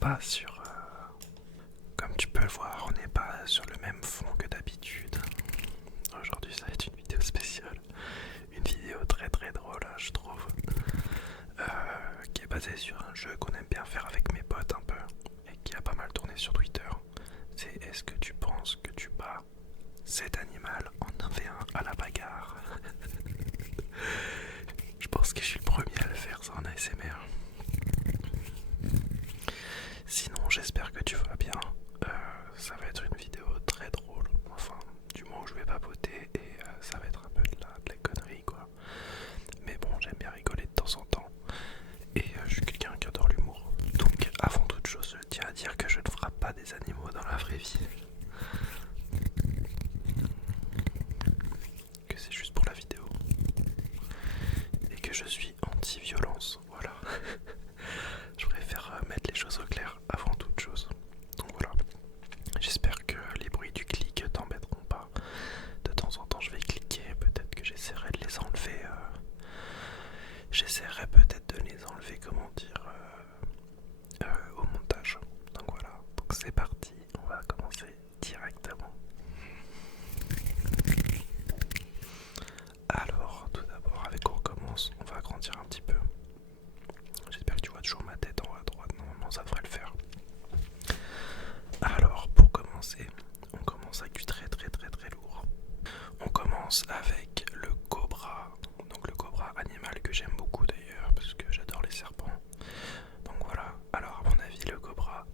pas sur... Comme tu peux le voir, on n'est pas sur le même fond que d'habitude. Aujourd'hui, ça va être une vidéo spéciale. Une vidéo très très drôle, je trouve. Qui est basée sur un jeu qu'on aime bien faire avec mes potes un peu. Et qui a pas mal tourné sur Twitter. C'est est-ce que tu penses que tu bats cet animal en 1v1 à la bagarre? Je pense que je suis le premier à le faire, ça en ASMR. Sinon, j'espère que tu vas bien. Ça va être une vidéo très drôle. Enfin, du moins où je vais papoter et ça va être un peu de la connerie quoi. Mais bon, j'aime bien rigoler de temps en temps. Et je suis quelqu'un qui adore l'humour. Donc, avant toute chose, je tiens à dire que je ne frappe pas des animaux dans la vraie vie. Que c'est juste pour la vidéo. Et que je suis anti-violence. Voilà. Je préfère mettre les choses au clair avant toute chose. Donc voilà. J'espère que les bruits du clic t'embêteront pas. De temps en temps je vais cliquer, peut-être que j'essaierai de les enlever. J'essaierai peut-être de les enlever, comment dire, au montage. Donc voilà, donc c'est parti, on va commencer directement. Alors, tout d'abord, avec quoi on commence? On va agrandir un petit peu. J'espère que tu vois toujours ma tête en haut à droite, normalement ça devrait le faire. Alors, pour commencer, on commence avec du très très très très lourd. On commence avec le cobra. Donc le cobra animal que j'aime beaucoup d'ailleurs, parce que j'adore les serpents. Donc voilà, alors à mon avis le cobra,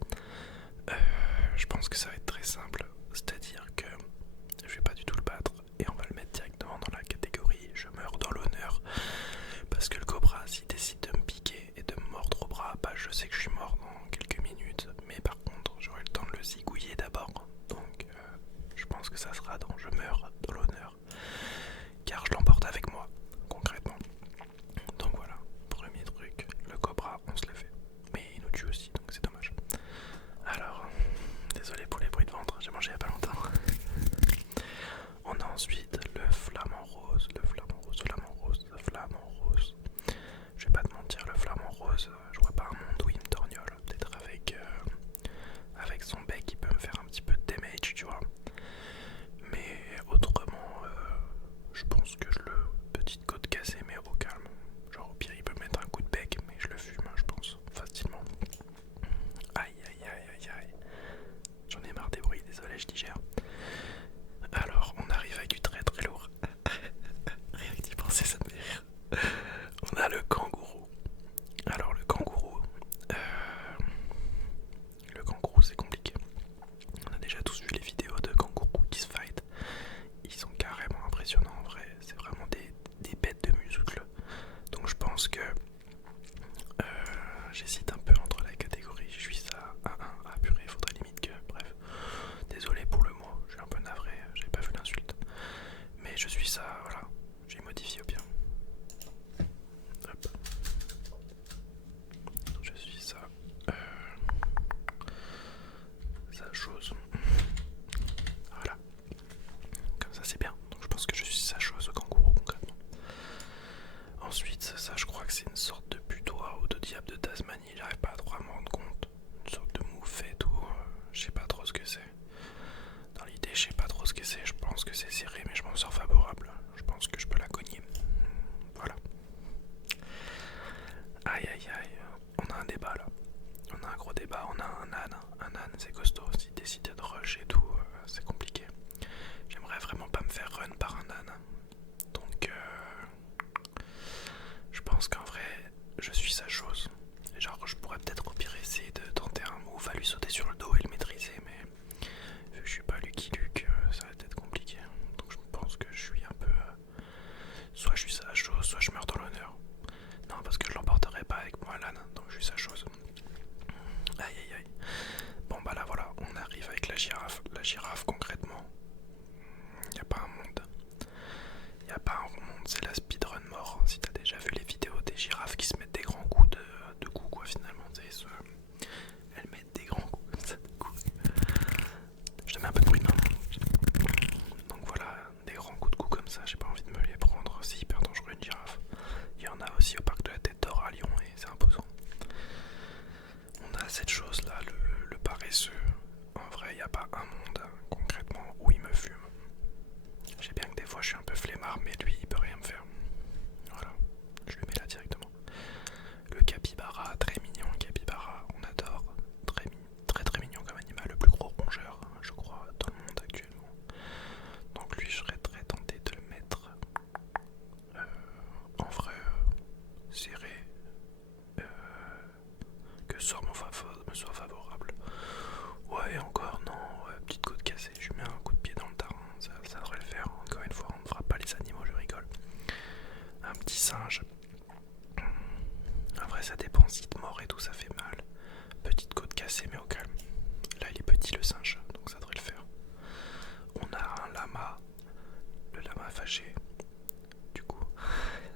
je pense que ça va être très simple. C'est-à-dire que je vais pas du tout le battre et on va le mettre directement dans la catégorie je meurs dans l'honneur. Parce que le cobra, s'il décide de me piquer et de me mordre au bras, bah je sais que je suis mort dans quelques minutes. Mais par contre, j'aurai le temps de le zigouiller d'abord. Donc je pense que ça sera dans je meurs dans l'honneur. Car je l'emporte avec moi, concrètement. Donc voilà, premier truc, le cobra, on se le fait. Mais il nous tue aussi, donc c'est dommage. Alors, désolé pour les bruits de ventre, j'ai mangé il y a pas longtemps. On a ensuite le flamant rose, le flamant rose, flamant rose, flamant rose. Je vais pas te mentir, le flamant rose, je vois pas un monde où il me torgnole. Peut-être avec son bec, il peut me faire un petit peu de damage, tu vois. Mais autrement, je pense que je le petite côte cassée, mais au calme. Genre au pire, il peut mettre un coup de bec, mais je le fume, je pense, facilement. Aïe aïe aïe aïe aïe. J'en ai marre des bruits, désolé, je digère. petit le singe, donc ça devrait le faire. On a un lama, le lama fâché. Du coup,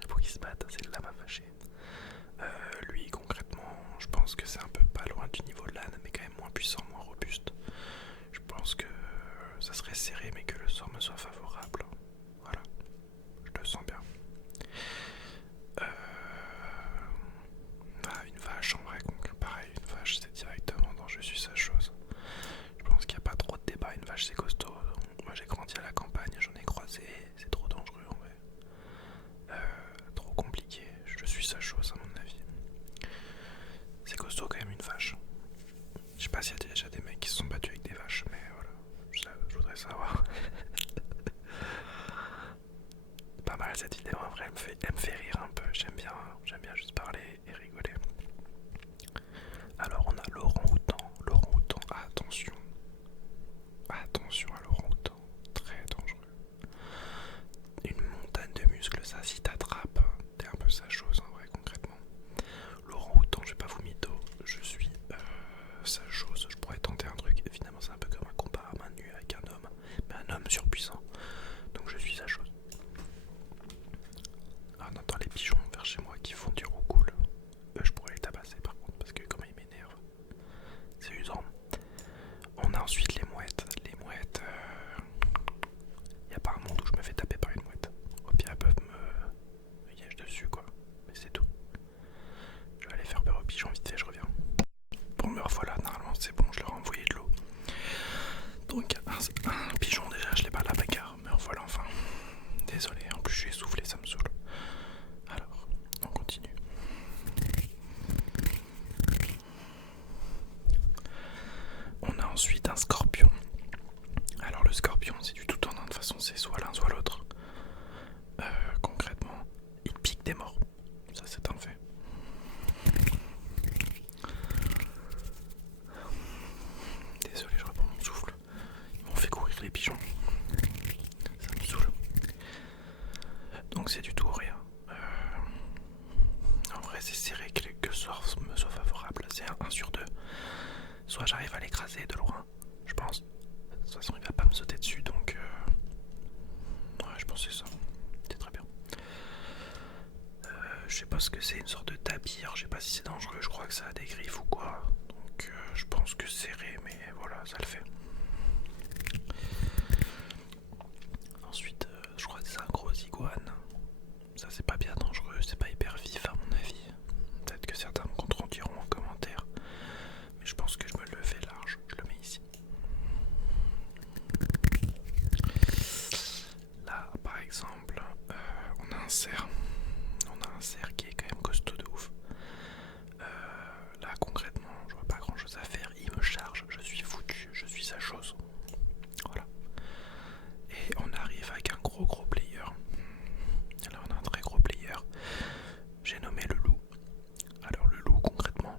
pour qu'il se batte, c'est le lama fâché. Lui, concrètement, je pense que c'est un peu pas loin du niveau de l'âne, mais quand même moins puissant, moins robuste. Je pense que ça serait serré, mais que le sort me soit favorable. Voilà, je le sens bien. Une vache, en vrai, pareil, une vache, c'est directement dans je suis sa chose. Je pense qu'il n'y a pas trop de débat, une vache c'est costaud. Moi j'ai grandi à la campagne, j'en ai croisé, c'est trop dangereux en vrai. Trop compliqué, je suis sa chose à mon avis. C'est costaud quand même une vache. Je sais pas s'il y a déjà des mecs qui se sont battus avec des vaches, mais voilà, je voudrais savoir. Pas mal cette vidéo en vrai, elle me fait rire un peu, j'aime bien juste parler et rigoler. Alors on a Laurent Houtan, attention. Attention à Laurent Houtan, très dangereux. Une montagne de muscles, ça si t'attrapes, t'es un peu sa chose en vrai concrètement. Laurent Houtan, je vais pas vous mytho, je suis sa chose, je pourrais tenter un truc, évidemment c'est un peu comme un combat à main nue avec un homme, mais un homme surpuissant, donc je suis sa chose. Ah, on entend les pigeons vers chez moi qui font du roucoule, je pourrais les tabasser par contre, parce que comment ils m'énervent, c'est usant. On a ensuite les mouettes. Les mouettes, y a pas un monde où je me fais taper par une mouette. Au pire, elles peuvent me gage dessus, quoi. Mais c'est tout. Je vais aller faire peur aux pigeons vite fait, je reviens. Bon, me revoilà, normalement c'est bon, je leur ai envoyé de l'eau. Donc, un pigeon déjà, je l'ai pas à la bagarre. Me revoilà enfin. Désolé, en plus je suis essoufflé, ça me saoule. Alors, on continue. On a ensuite un scorpion. Alors le scorpion c'est du tout en un, de toute façon c'est soit l'un soit l'autre. Concrètement, il pique des morts. Ça c'est un fait. Désolé, je reprends mon souffle. Ils m'ont fait courir les pigeons. Ça me saoule. Donc c'est du tout ou rien. En vrai c'est serré que le sort me soit favorable. C'est un 1 sur 2. Soit j'arrive à l'écraser de loin, je pense. De toute façon il va pas me sauter dessus donc ouais, je pense que c'est ça. C'est très bien. Je sais pas ce que c'est, une sorte de tapir, je sais pas si c'est dangereux, je crois que ça a des griffes ou quoi. Donc je pense que c'est serré, mais voilà, ça le fait. Ensuite, je crois que c'est un gros iguane. Ça c'est pas bien dangereux, c'est pas hyper vif à mon avis. Peut-être que certains me contrediront en commentaire. Mais je pense que je me le fais large, je le mets ici. Là par exemple, on a un cerf. On a un cerf qui est quand même costaud de ouf. Là concrètement, je vois pas grand chose à faire. Il me charge, je suis foutu, je suis sa chose. Voilà. Et on arrive avec un gros player. Là on a un très gros player. J'ai nommé le loup. Alors le loup concrètement,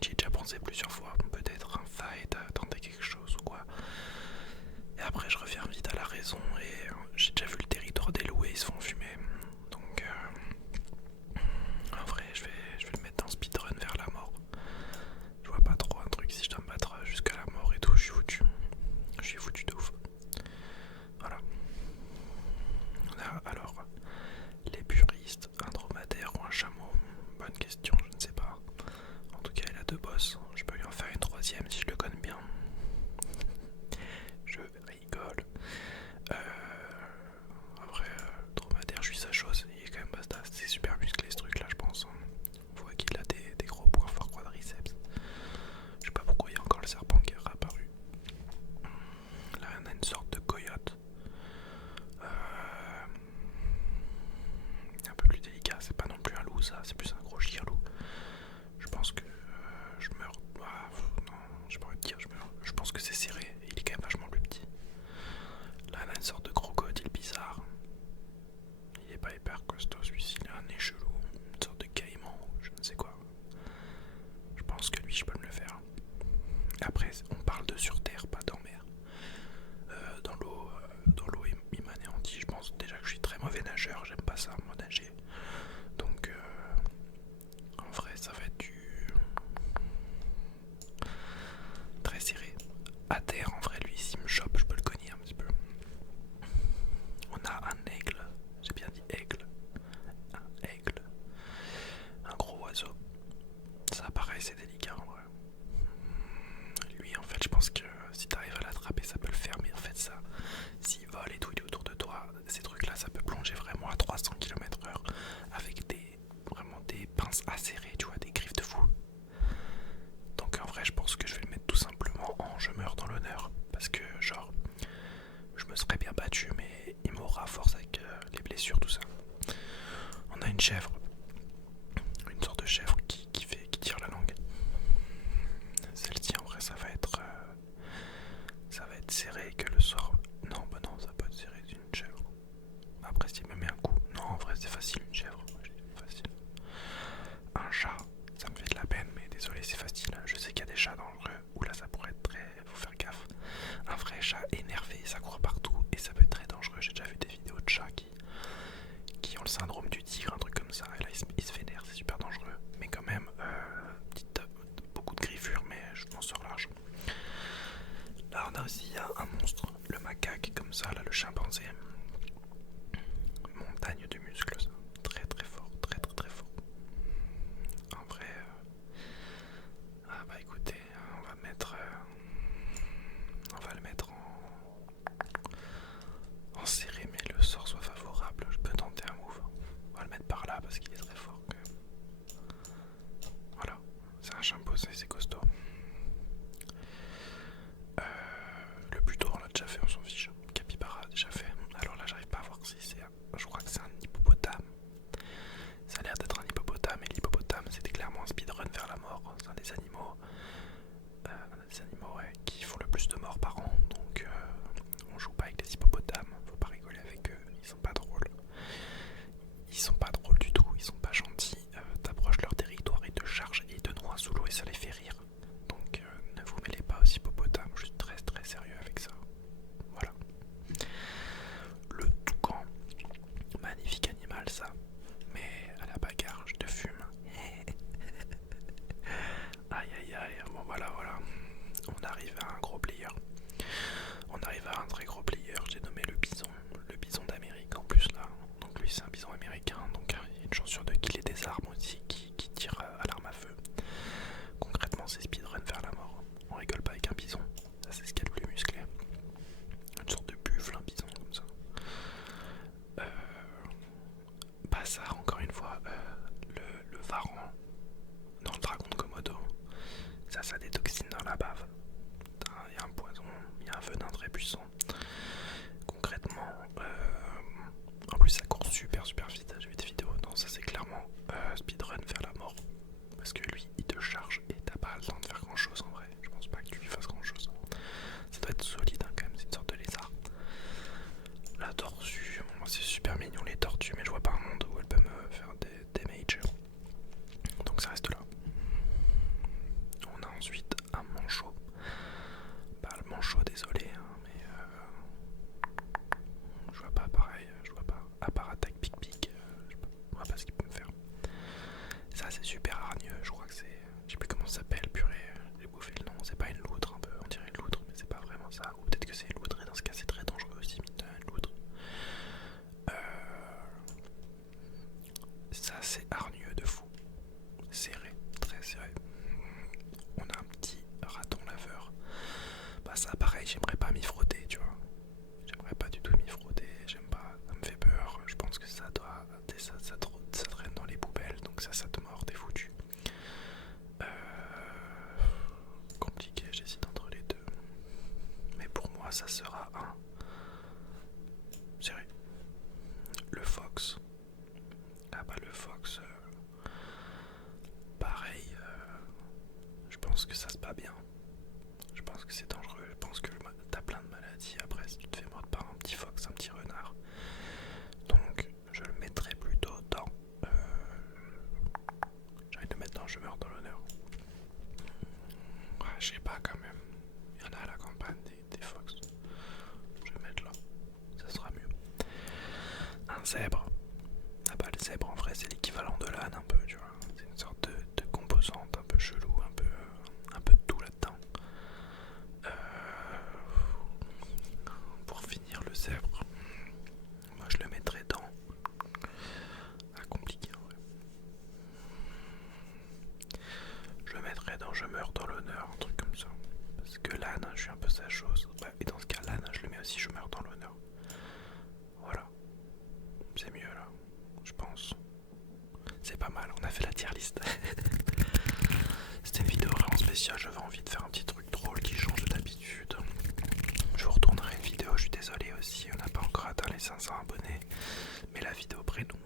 j'y ai déjà pensé plusieurs fois. Peut-être un fight, tenter quelque chose ou quoi. Et après je reviens vite à la raison et j'ai déjà vu le territoire des loups et ils se font fumer. Donc en vrai je vais le mettre dans speedrun vers la mort. Je vois pas trop un truc, si je dois me battre jusqu'à la mort et tout, je suis foutu. Je suis foutu de ouf. Voilà. On a alors les puristes, un dromadaire ou un chameau. Bonne question, je ne sais pas. En tout cas il a 2 bosses. Je peux lui en faire une 3e si je le connais bien. Je rigole. Après, dromadaire, je suis sa chose. Il est quand même basta. C'est super musclé ce truc là, je pense. On voit qu'il a des gros points forts quadriceps. Je sais pas pourquoi il y a encore le serpent qui est réapparu. Là, on a une sorte de coyote. Un peu plus délicat. C'est pas non plus un loup, ça. C'est plus un gros chien-loup. Je pense que je meurs. Ah, non, j'ai pas envie de dire je meurs. Je pense que c'est serré. Il est quand même vachement plus petit. Là, on a une sorte de crocodile bizarre. Il est pas hyper costaud celui-ci, il a un nez chelou, une sorte de caïman, je ne sais quoi. Je pense que lui, je peux me le faire. Après, on parle de sur terre, pas dans mer. Dans l'eau, il m'anéantit. Je pense déjà que je suis très mauvais nageur, j'aime pas ça, moi, nager. Donc, en vrai, ça va être du très serré. à terre, en vrai, lui, s'il me chope, je peux le cogner un petit peu. On a un aigle, j'ai bien dit aigle. Un aigle. Un gros oiseau. Ça, pareil, c'est délicat en vrai. Lui, en fait, je pense que si t'arrives à l'attraper, ça peut le faire. Mais en fait, ça, s'il vole et tout, il est autour de toi, ces trucs-là, ça peut plonger vraiment à 300 km/h avec vraiment des pinces acérées, tu vois, des griffes de fou. Donc en vrai, je pense que je vais le mettre tout simplement en je meurs dans l'honneur. Parce que, genre, je me serais bien battu, mais il m'aura à force avec les blessures, tout ça. On a une chèvre. Une sorte de chèvre qui tire la langue. Celle-ci, en vrai, ça va être serré que le soir. Non, bah non, ça va pas être serré, c'est une chèvre. Après, s'il me met un coup. Non, en vrai, c'est facile, une chèvre. Facile. Un chat, ça me fait de la peine, mais désolé, c'est facile. Je sais qu'il y a des chats dangereux où là, ça pourrait être très. Faut faire gaffe. Un vrai chat énervé, ça court partout et ça peut être très dangereux. J'ai déjà vu des vidéos de chats qui ont le syndrome du tigre, un truc comme ça. Et là, ils se vénèrent, c'est super dangereux. Mais quand même, beaucoup de griffures, mais je m'en sors large. Là, on a aussi un monstre, le macaque, comme ça, là, le chimpanzé. Montagne de muscles, ça. Très très fort, très très très fort. En vrai, ah bah écoutez, on va le mettre en serré, mais le sort soit favorable. Je peux tenter un move. On va le mettre par là parce qu'il est très fort quand même. Voilà, c'est un chimpanzé, c'est costaud. Le buto on l'a déjà fait, on s'en fiche. Capybara déjà fait. Alors là j'arrive pas à voir si c'est. Je crois que c'est un hippopotame. Ça a l'air d'être un hippopotame et l'hippopotame c'était clairement un speedrun vers la mort. C'est un des animaux, ouais, qui font le plus de morts par an. Donc on joue pas avec les hippopotames. Faut pas rigoler avec eux. Ils sont pas drôles. Ils sont pas drôles du tout. Ils sont pas gentils. T'approches leur territoire, ils te chargent et ils te noient sous l'eau et ça les fait rire. Donc ne vous mêlez pas aux hippopotames, je suis très très sérieux avec ça. Voilà. Le toucan, magnifique animal ça, mais à la bagarre je te fume. Aïe aïe aïe, bon voilà. On arrive à un gros player. On arrive à un très gros player, j'ai nommé le bison d'Amérique en plus là. Donc lui c'est un bison américain, donc il y a une chance sur deux qu'il ait des armes aussi qui tirent à l'arme à feu. Concrètement c'est speedrun vers la mort. On rigole pas avec un bison, ça c'est ce qu'il y a de plus musclé. Une sorte de buffle, un bison comme ça. Bah ça encore une fois, le varan dans le dragon de Komodo, ça détoxine dans la bave. Il y a un poison, il y a un venin très puissant. Concrètement, en plus ça court super vite, j'ai vu des vidéos, non ça c'est clairement speedrun vers la mort. Parce que lui il te charge et t'as pas le temps de faire grand chose en vrai, je pense pas que tu lui fasses grand chose. Ça doit être solide hein, quand même, c'est une sorte de lézard. La tortue, bon, c'est super mignon les tortues, mais je vois pas un monde où elle peut me faire des damage. Donc ça reste là. On a ensuite un manchot. Bah le manchot, désolé, hein, mais je vois pas pareil, je vois pas. À part attaque pic-pic, je vois pas ce qu'il peut me faire. Ça c'est super hargneux, je crois que c'est. Je sais plus comment ça s'appelle, purée, j'ai bouffé le nom, c'est pas une loutre un peu, on dirait une loutre, mais c'est pas vraiment ça. Ou peut-être que c'est une loutre et dans ce cas c'est très dangereux aussi, une loutre. Ça c'est hargneux de fou. Serré, très serré. On a un petit raton laveur. Bah ça pareil, j'aimerais pas m'y frotter, tu vois. J'aimerais pas du tout m'y frotter, j'aime pas, ça me fait peur. Je pense que ça doit. Ça traîne dans les poubelles, donc ça te mord, t'es foutu. Compliqué, j'hésite entre les deux. Mais pour moi ça sera un. Serré. Le fox. Ah bah le fox. Pareil, je pense que ça se bat bien. Je pense que c'est dangereux, je pense que t'as plein de maladies après si tu te fais mordre par un petit fox, un petit renard. Donc je le mettrai plutôt dans... j'ai envie de le mettre dans je meurs dans l'honneur. Ouais, je sais pas quand même. Il y en a à la campagne des fox. Je vais mettre là, ça sera mieux. Un zèbre. Ah bah le zèbre en vrai c'est l'équivalent de l'âne un peu, tu vois. C'est une sorte de composante un peu chelou, un peu de tout là-dedans. spécial, j'avais envie de faire un petit truc drôle qui change d'habitude. Je vous retournerai une vidéo, je suis désolé aussi, on n'a pas encore atteint les 500 abonnés. Mais la vidéo prénom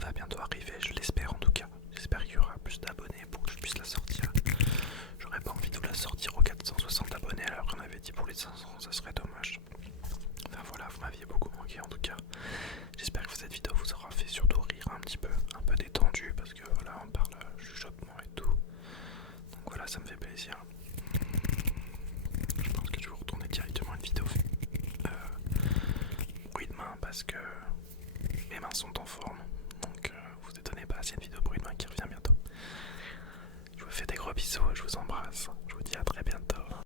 va bientôt arriver, je l'espère en tout cas. J'espère qu'il y aura plus d'abonnés pour que je puisse la sortir. J'aurais pas envie de vous la sortir aux 460 abonnés alors qu'on avait dit pour les 500, ça serait dommage. Enfin voilà, vous m'aviez beaucoup manqué en tout cas. J'espère que cette vidéo vous aura fait surtout rire un petit peu, un peu détendu parce que voilà, on parle chuchotement et tout. Donc voilà, ça me fait plaisir. Je pense que je vais vous retourner directement une vidéo bruit de main parce que mes mains sont en forme. Donc vous étonnez pas, c'est une vidéo bruit de main qui revient bientôt.